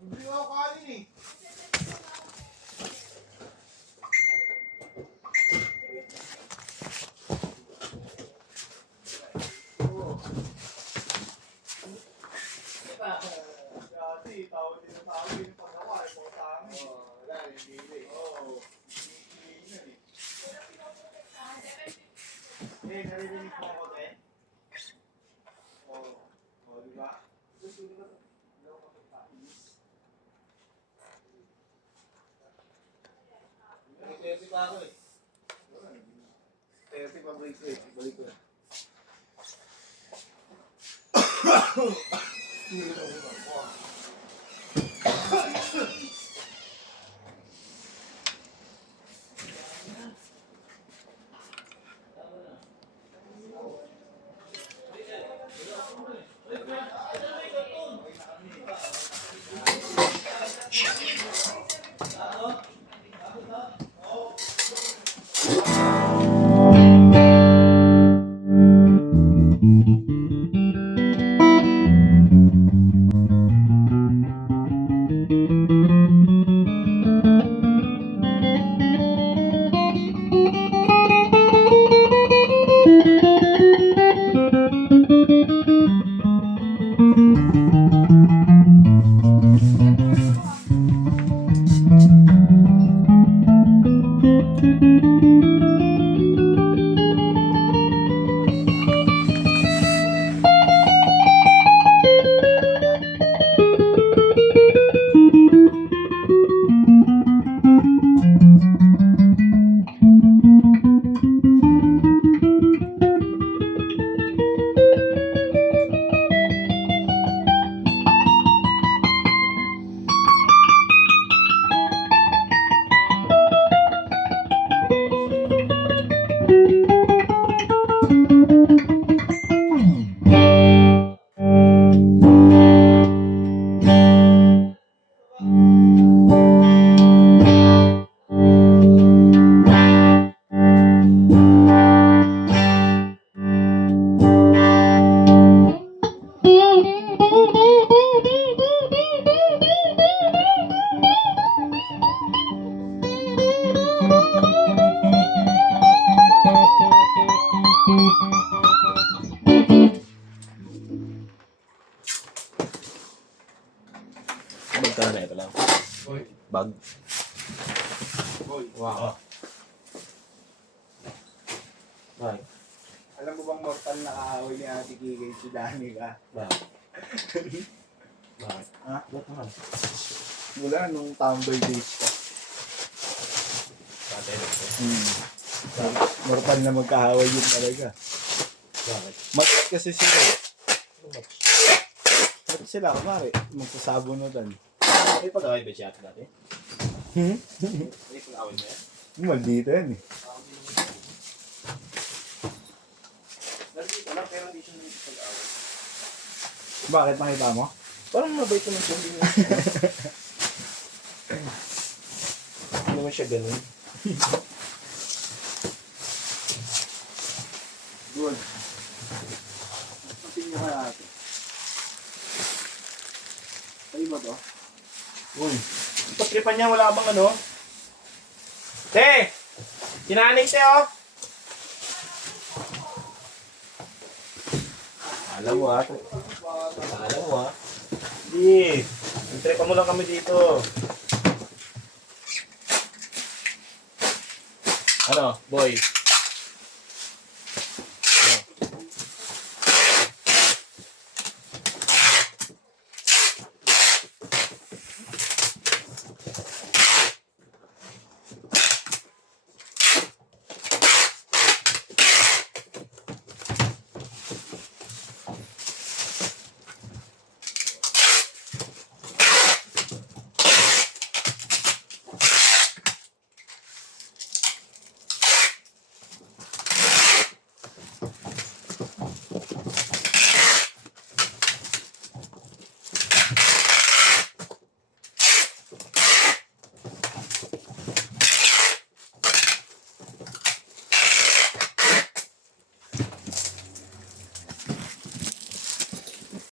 Hindi ako kanin eh. Dati, tawag din na tawag din pag ako ay mga tami. Wala, hindi. Oo. Hindi yan eh. Naririnig mo ako din? Oo, diba? Gusto diba? Hindi ako mapagpapis. 30 pa ako eh. 30 pa break eh. Balik ko. Magkano na ito lang? Bag? Wow. Bakit? Alam mo bang mortal na kaaway ni Ate Kikay si Dani ka? Bakit? Bakit? Ha? Ba't naman? Wala nung tambay days ka. Bakit ito? Mortal na magkaaway yun talaga. Bakit? Match kasi sila. Ano match? Match sila, kumari. Magsasabunutan. May pag-away ba siya dati? May pag-away ba yan? Maldito yan eh. Nandito lang pero hindi siya pag-away. Bakit nakita mo? Parang mabait naman siya. Hindi naman siya ganun. Good. Pasin nyo kaya ate. Sa'yo ba to? Uy. Pagtripan niya wala bang ano? Te! Sinanay te oh! Alam mo ah. Alam mo ah. Hindi. Tripan mo lang kami dito. Ano, boy?